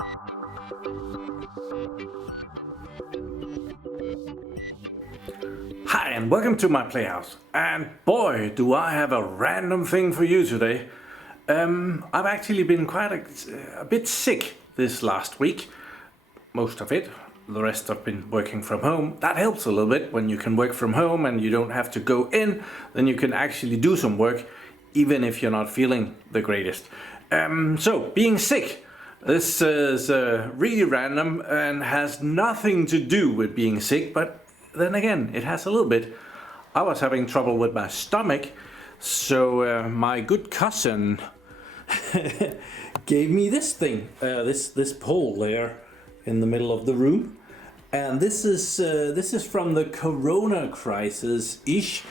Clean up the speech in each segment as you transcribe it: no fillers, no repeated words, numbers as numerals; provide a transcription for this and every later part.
Hi and welcome to my playhouse. And boy, do I have a random thing for you today. I've actually been quite a bit sick this last week. Most of it. The rest I've been working from home. That helps a little bit when you can work from home and you don't have to go in. Then you can actually do some work even if you're not feeling the greatest. So, being sick. This is really random and has nothing to do with being sick, but then again, it has a little bit. I was having trouble with my stomach, so my good cousin gave me this thing, this pole there in the middle of the room, and this is from the Corona crisis-ish,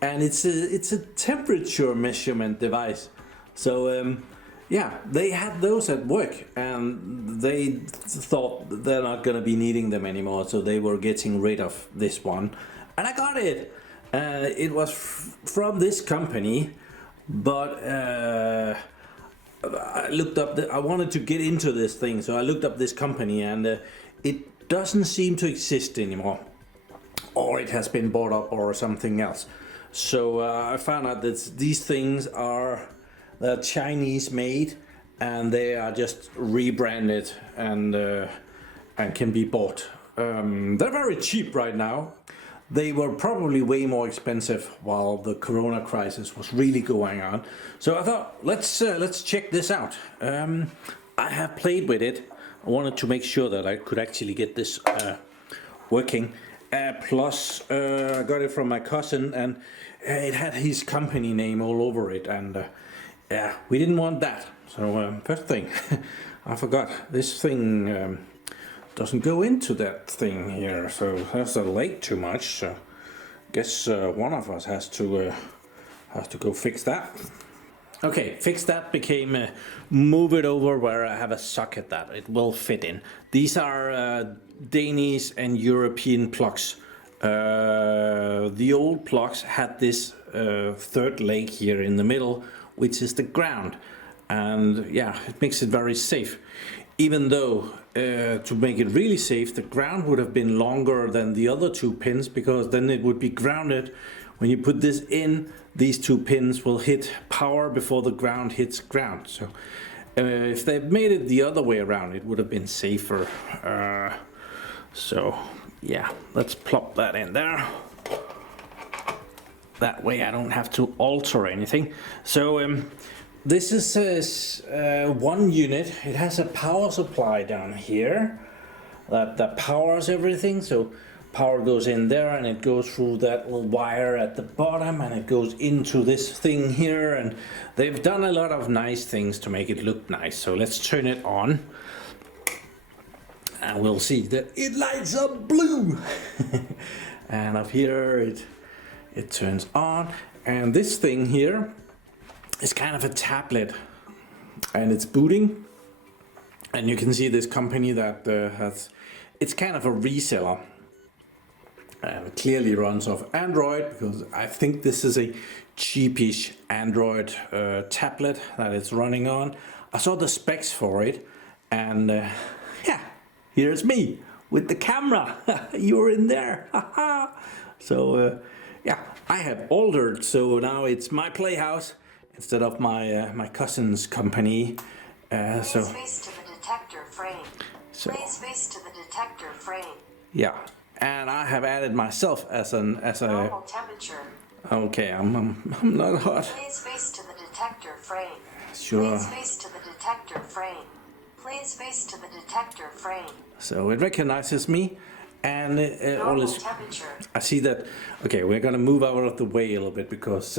and it's a temperature measurement device. So yeah, they had those at work, and they thought they're not gonna be needing them anymore, so they were getting rid of this one, and I got it. It was from this company, but I looked up. I wanted to get into this thing, so I looked up this company, and it doesn't seem to exist anymore, or it has been bought up, or something else. So I found out that these things are. They're Chinese made, and they are just rebranded and can be bought. They're very cheap right now. They were probably way more expensive while the Corona crisis was really going on. So I thought, let's check this out. I have played with it. I wanted to make sure that I could actually get this working. Plus, I got it from my cousin, and it had his company name all over it, and yeah, we didn't want that. So first thing, I forgot this thing doesn't go into that thing here, so that's a light too much. So guess one of us has to go fix that. Okay, fix that became move it over where I have a socket that it will fit in. These are Danish and European plugs. The old plugs had this third leg here in the middle, which is the ground, and yeah, it makes it very safe. Even though to make it really safe, the ground would have been longer than the other two pins, because then it would be grounded. When you put this in, these two pins will hit power before the ground hits ground. So if they'd made it the other way around, it would have been safer. So yeah, let's plop that in there. That way I don't have to alter anything. So this is one unit. It has a power supply down here that powers everything. So power goes in there, and it goes through that little wire at the bottom, and it goes into this thing here, and they've done a lot of nice things to make it look nice. So let's turn it on, and we'll see that it lights up blue. And up here it turns on, and this thing here is kind of a tablet, and it's booting, and you can see this company that it's kind of a reseller, and it clearly runs off Android, because I think this is a cheapish Android tablet that it's running on. I saw the specs for it, and yeah, here's me with the camera. You're in there. So yeah, I have altered, so now it's my playhouse instead of my cousin's company. So face to the detector frame. Please face to the detector frame. Yeah, and I have added myself as a normal temperature. Okay, I'm not hot. Please face to the detector frame. Sure. Please face to the detector frame. Please face to the detector frame. So it recognizes me. And all is, temperature. I see that. Okay, we're gonna move out of the way a little bit, because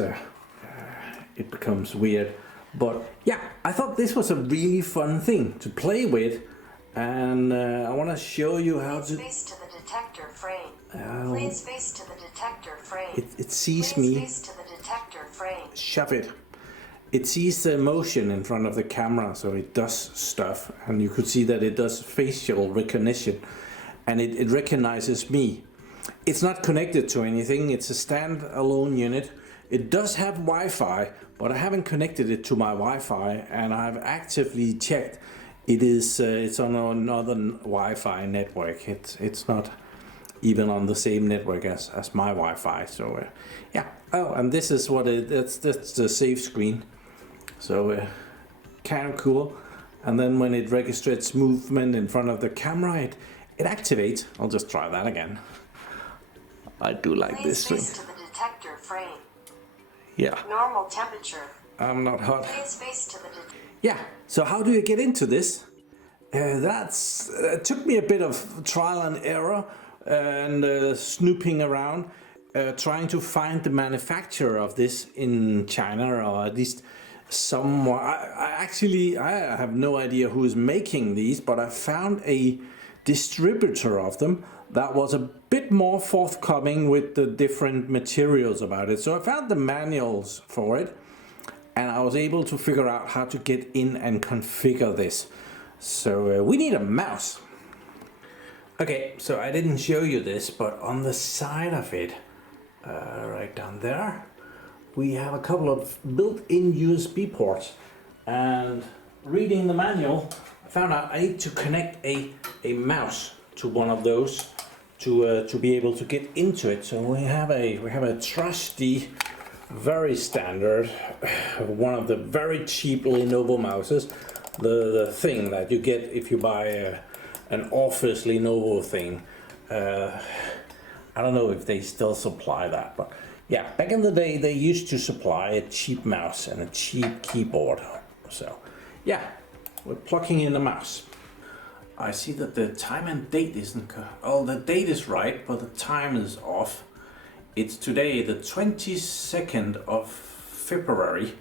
it becomes weird. But yeah, I thought this was a really fun thing to play with, and I want to show you how to. Please face to the detector frame. Please face to the detector frame. It sees Please me. face to the detector frame. Shove it. It sees the motion in front of the camera, so it does stuff, and you could see that it does facial recognition. And it recognizes me. It's not connected to anything. It's a standalone unit. It does have Wi-Fi, but I haven't connected it to my Wi-Fi, and I've actively checked It's on another Wi-Fi network. It's not even on the same network as my Wi-Fi. So yeah. Oh, and this is what that's the save screen. So kind of cool. And then when it registers movement in front of the camera, it activates. I'll just try that again. I do like this thing. Please face to the detector frame. Yeah. Normal temperature. I'm not hot. Please face to the Yeah. So how do you get into this? It took me a bit of trial and error and snooping around, trying to find the manufacturer of this in China, or at least someone. I have no idea who is making these, but I found a distributor of them that was a bit more forthcoming with the different materials about it. So I found the manuals for it, and I was able to figure out how to get in and configure this. So we need a mouse. Okay, so I didn't show you this, but on the side of it, right down there, we have a couple of built-in USB ports. And reading the manual, I found out I need to connect a mouse to one of those to be able to get into it. So we have a trusty, very standard, one of the very cheap Lenovo mouses, the thing that you get if you buy an Office Lenovo thing. I don't know if they still supply that, but yeah, back in the day they used to supply a cheap mouse and a cheap keyboard. So yeah, we're plugging in the mouse. I see that the time and date isn't the date is right, but the time is off. It's today the 22nd of February.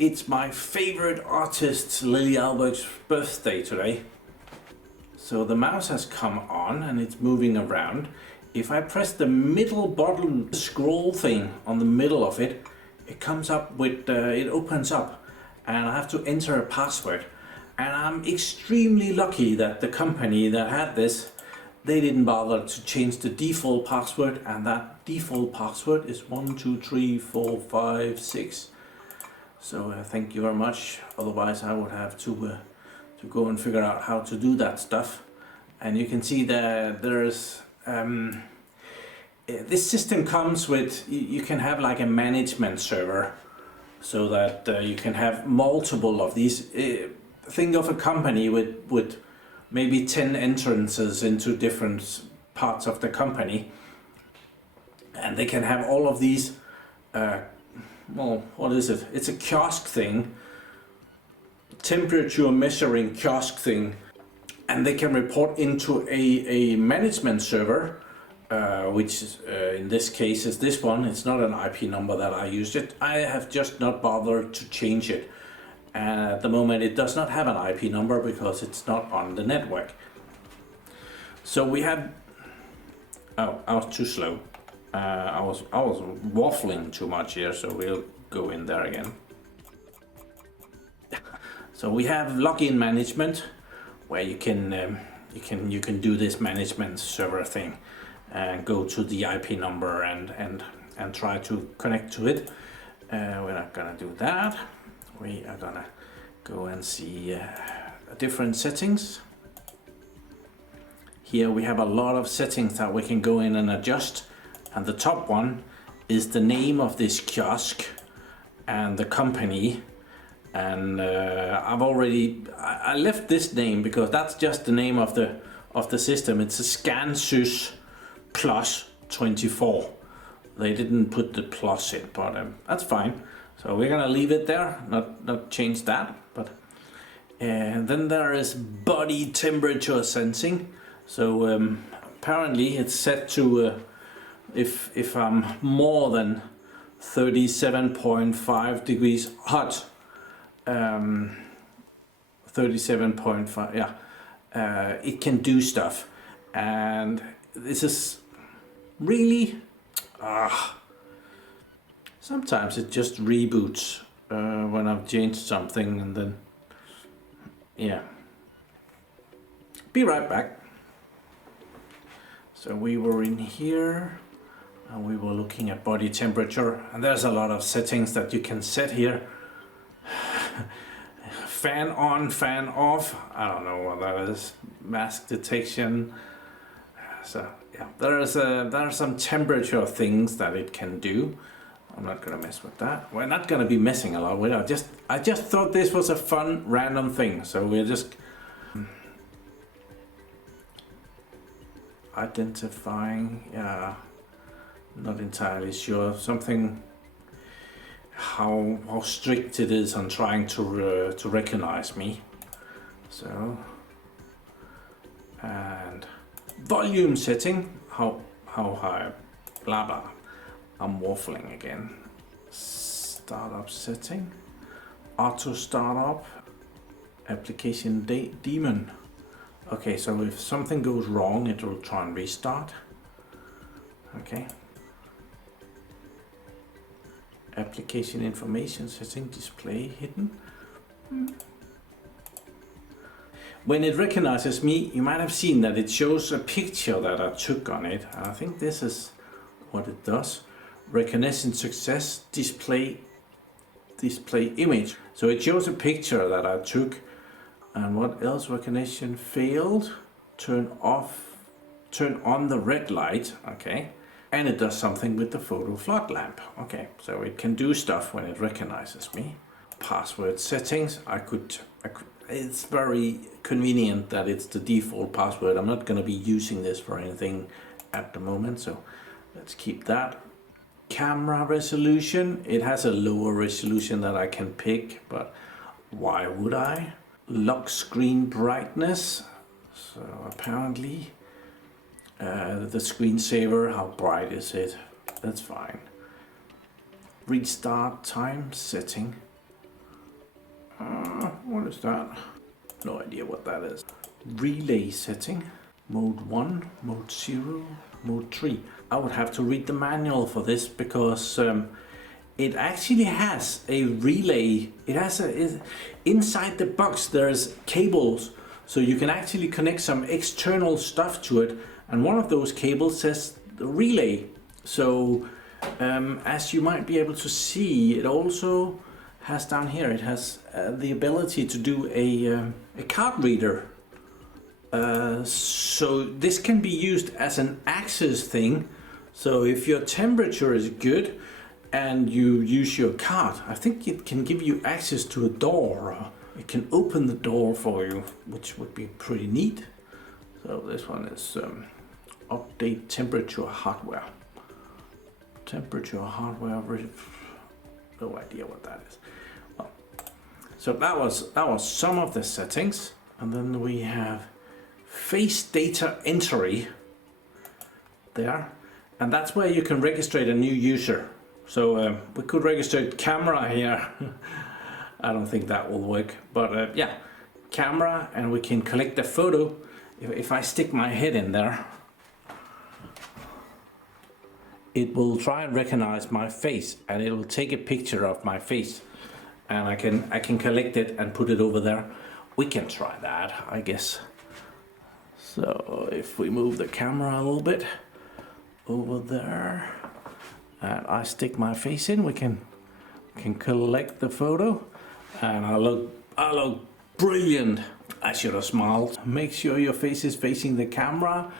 It's my favorite artist Lily Albert's birthday today. So the mouse has come on and it's moving around. If I press the middle bottom scroll thing on the middle of it, it comes up with, it opens up and I have to enter a password. And I'm extremely lucky that the company that had this, they didn't bother to change the default password, and that default password is 12345 So thank you very much. Otherwise I would have to go and figure out how to do that stuff. And you can see that there's this system comes with, you can have like a management server, so that you can have multiple of these. Think of a company with maybe 10 entrances into different parts of the company, and they can have all of these, well, what is it? It's a kiosk thing, temperature measuring kiosk thing, and they can report into a management server, which is, in this case is this one. It's not an IP number that I used it. I have just not bothered to change it. And at the moment it does not have an IP number because it's not on the network. So we have, oh, I was too slow. I was waffling too much here, so we'll go in there again. So we have login management, where you can do this management server thing and go to the IP number and try to connect to it. We're not gonna do that. We are gonna go and see different settings. Here we have a lot of settings that we can go in and adjust, and the top one is the name of this kiosk and the company. And I left this name because that's just the name of the system. It's a ScanSys Plus 24. They didn't put the plus in, but that's fine. So we're gonna leave it there, not change that. But then there is body temperature sensing. So apparently it's set to if I'm more than 37.5 degrees hot, 37.5, yeah, it can do stuff. And this is really sometimes it just reboots when I've changed something, and then yeah. Be right back. So we were in here and we were looking at body temperature, and there's a lot of settings that you can set here. fan on, fan off. I don't know what that is. Mask detection. So yeah, there are some temperature things that it can do. I'm not gonna mess with that. We're not gonna be messing a lot with it. I just thought this was a fun random thing. So we're just identifying. Yeah, not entirely sure. Something. How strict it is on trying to recognize me. So, and volume setting, how high, blah blah. I'm waffling again. Startup setting, auto startup, application daemon. Okay, so if something goes wrong, it will try and restart. Okay. Application information setting, display hidden. When it recognizes me, you might have seen that it shows a picture that I took on it. And I think this is what it does. Recognition success, display image. So it shows a picture that I took. And what else? Recognition failed. Turn on the red light. Okay. And it does something with the photo flood lamp. Okay, so it can do stuff when it recognizes me. Password settings, I could. It's very convenient that it's the default password. I'm not gonna be using this for anything at the moment, so let's keep that. Camera resolution, it has a lower resolution that I can pick, but why would I? Lock screen brightness, so apparently the screensaver, how bright is it? That's fine. Restart time setting. What is that? No idea what that is. Relay setting. Mode 1, mode 0, mode 3. I would have to read the manual for this because it actually has a relay. It has inside the box there's cables, so you can actually connect some external stuff to it. And one of those cables says the relay. So as you might be able to see, it also has down here, it has the ability to do a card reader. So this can be used as an access thing. So if your temperature is good and you use your card, I think it can give you access to a door. It can open the door for you, which would be pretty neat. So this one is update temperature hardware. Temperature hardware, no idea what that is. Well, so that was some of the settings, and then we have face data entry there, and that's where you can register a new user. So we could register camera here. I don't think that will work, but yeah, camera, and we can collect the photo. If I stick my head in there, it will try and recognize my face, and it will take a picture of my face, and I can collect it and put it over there. We can try that, I guess. So if we move the camera a little bit over there, and I stick my face in, we can collect the photo, and I look brilliant. I should have smiled. Make sure your face is facing the camera.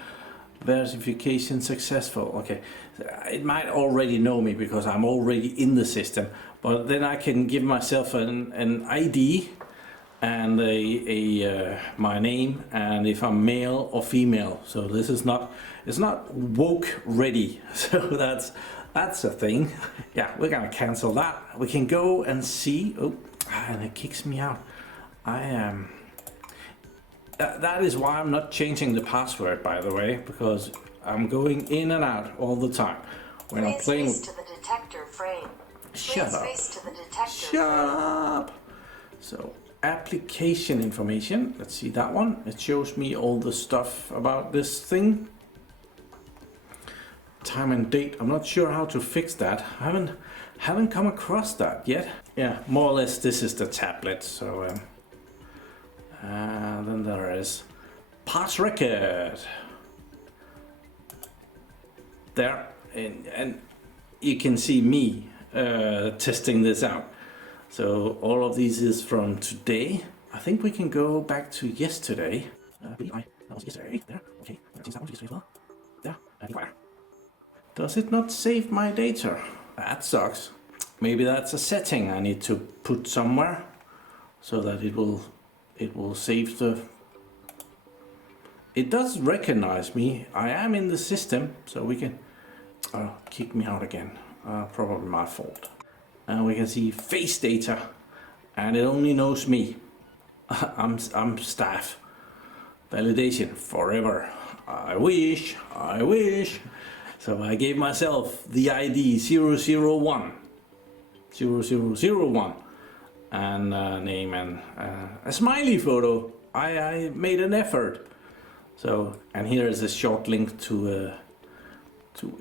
Verification successful. Okay, it might already know me because I'm already in the system, but then I can give myself an ID and my name, and if I'm male or female. So this is it's not woke ready. So that's a thing. Yeah, we're gonna cancel that. We can go and see. Oh, and it kicks me out. I am. That is why I'm not changing the password, by the way, because I'm going in and out all the time when I'm playing. Face to the detector frame. Shut up. Face to the detector Shut up. So application information. Let's see that one. It shows me all the stuff about this thing. Time and date. I'm not sure how to fix that. I haven't come across that yet. Yeah, more or less this is the tablet. So. Then there is parts record there, and you can see me testing this out. So all of these is from today. I think we can go back to yesterday. That was yesterday. There. Okay. Since that one yesterday as well. There. Fire. Does it not save my data? That sucks. Maybe that's a setting I need to put somewhere so that it will save the. It does recognize me. I am in the system, so we can. Kick me out again. Probably my fault. And we can see face data, and it only knows me. I'm staff. Validation forever. I wish. So I gave myself the ID 001. 0001. And name and a smiley photo. I made an effort. So, and here is a short link to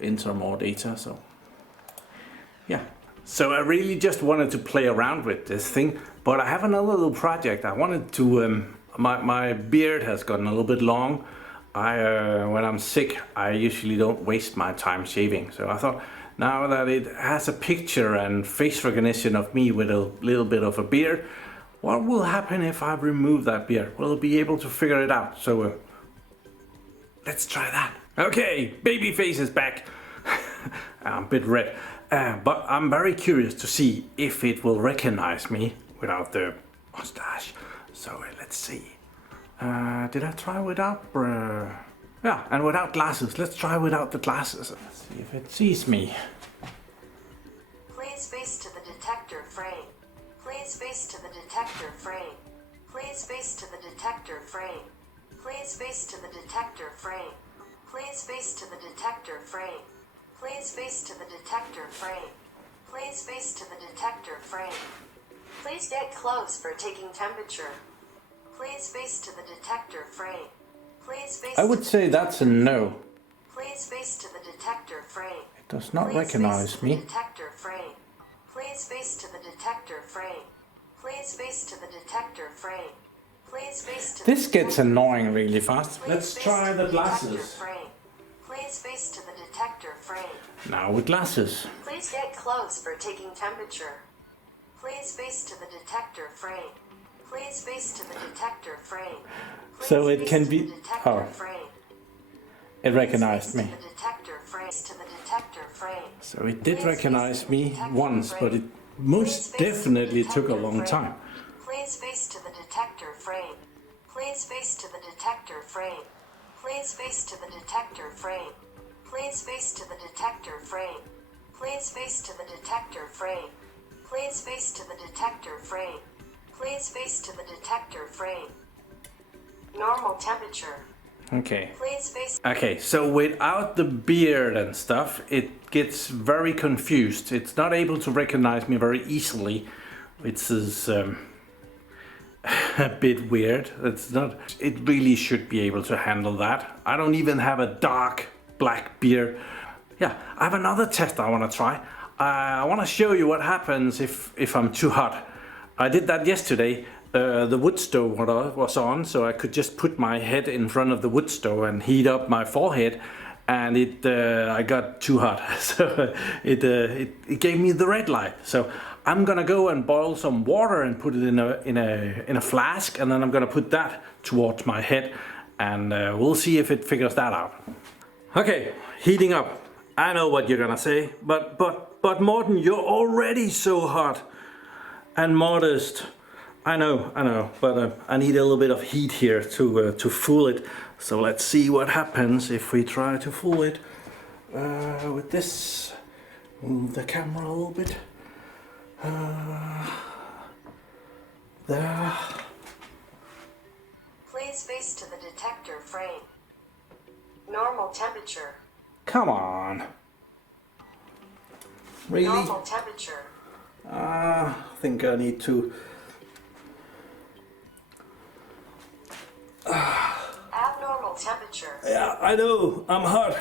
enter more data. So, yeah. So I really just wanted to play around with this thing, but I have another little project. I wanted to. My beard has gotten a little bit long. When I'm sick, I usually don't waste my time shaving. So I thought, now that it has a picture and face recognition of me with a little bit of a beard, what will happen if I remove that beard? Will it be able to figure it out? So let's try that. Okay, baby face is back. I'm a bit red, but I'm very curious to see if it will recognize me without the mustache. So let's see. Did I try without? Yeah, and without glasses. Let's try without the glasses. Let's see if it sees me. Please face to the detector frame. Please face to the detector frame. Please face to the detector frame. Please face to the detector frame. Please face to the detector frame. Please face to the detector frame. Please face to the detector frame. Please get close for taking temperature. Please face to the detector frame. Please face. I would say that's a no. Please face to the detector frame. It does not recognize me. Detector frame. Please face to the detector frame. Please face to the detector frame. Please face to. This gets annoying really fast. Let's try the glasses. Please face to the detector frame. Now with glasses. Please get close for taking temperature. Please face to the detector frame. Please face to the detector frame. So it can be. Oh. It recognized me. So it did recognize me once, but it most definitely took a long time. Please face to the detector frame. Please face to the detector frame. Please face to the detector frame. Please face to the detector frame. Please face to the detector frame. Please face to the detector frame. Please face to the detector frame. Normal temperature. Okay. Please face. Okay, so without the beard and stuff, it gets very confused. It's not able to recognize me very easily, which is a bit weird. It's not. It really should be able to handle that. I don't even have a dark black beard. Yeah, I have another test I want to try. I want to show you what happens if I'm too hot. I did that yesterday. The wood stove was on, so I could just put my head in front of the wood stove and heat up my forehead, and I got too hot, so it gave me the red light. So I'm gonna go and boil some water and put it in a flask, and then I'm gonna put that towards my head, and we'll see if it figures that out. Okay, heating up. I know what you're gonna say, but Morten, you're already so hot and modest. I know, but I need a little bit of heat here to fool it. So let's see what happens if we try to fool it with this. Move the camera a little bit. There. Please face to the detector frame. Normal temperature. Come on. Really? Normal temperature. I think I need to. Abnormal temperature. Yeah, I know. I'm hot.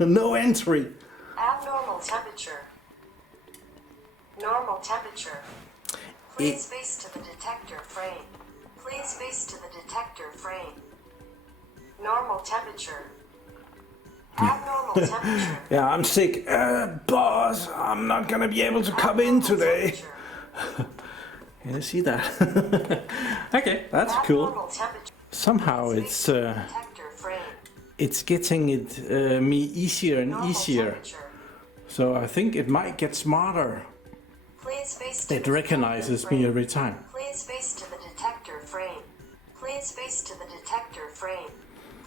No entry. Abnormal temperature. Normal temperature. Please face to the detector frame. Please face to the detector frame. Normal temperature. Abnormal temperature. Yeah, I'm sick. Boss, I'm not gonna be able to come in today. Can you see that? Okay, that's cool. Abnormal temperature. Somehow Please it's face to the detector frame. it's getting me easier and Normal easier. temperature. So I think it might get smarter. Please face to It the recognizes detector me frame. every time. Please face to the detector frame. Please face to the detector frame.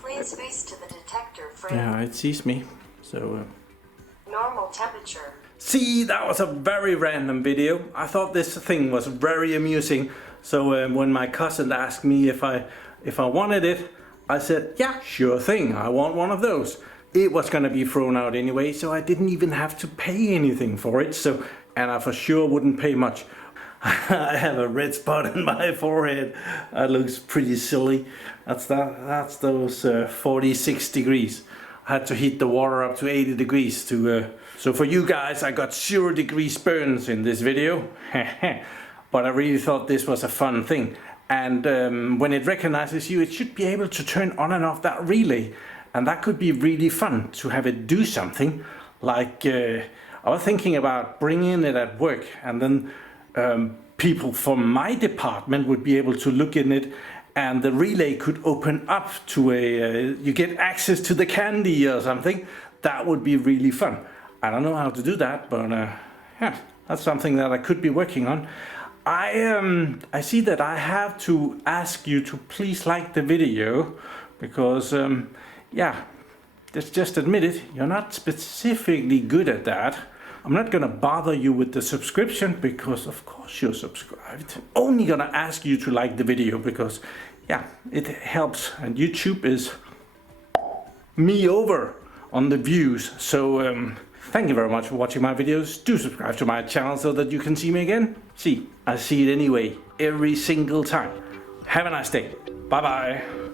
Please face to the detector frame. Yeah, it sees me. So. Normal temperature. See, that was a very random video. I thought this thing was very amusing. So when my cousin asked me if I wanted it, I said, yeah, sure thing. I want one of those. It was gonna be thrown out anyway, so I didn't even have to pay anything for it. So, and I for sure wouldn't pay much. I have a red spot on my forehead. That looks pretty silly. That's those 46 degrees. I had to heat the water up to 80 degrees to. So for you guys, I got 0 degrees burns in this video. But I really thought this was a fun thing. And when it recognizes you, it should be able to turn on and off that relay. And that could be really fun to have it do something. Like I was thinking about bringing it at work, and then people from my department would be able to look in it, and the relay could open up to you get access to the candy or something. That would be really fun. I don't know how to do that, but yeah, that's something that I could be working on. I see that I have to ask you to please like the video, because yeah, let's just admit it, you're not specifically good at that. I'm not gonna bother you with the subscription, because of course you're subscribed. Only gonna ask you to like the video, because yeah, it helps, and YouTube is me over on the views. So thank you very much for watching my videos. Do subscribe to my channel so that you can see me again. See, I see it anyway, every single time. Have a nice day. Bye bye.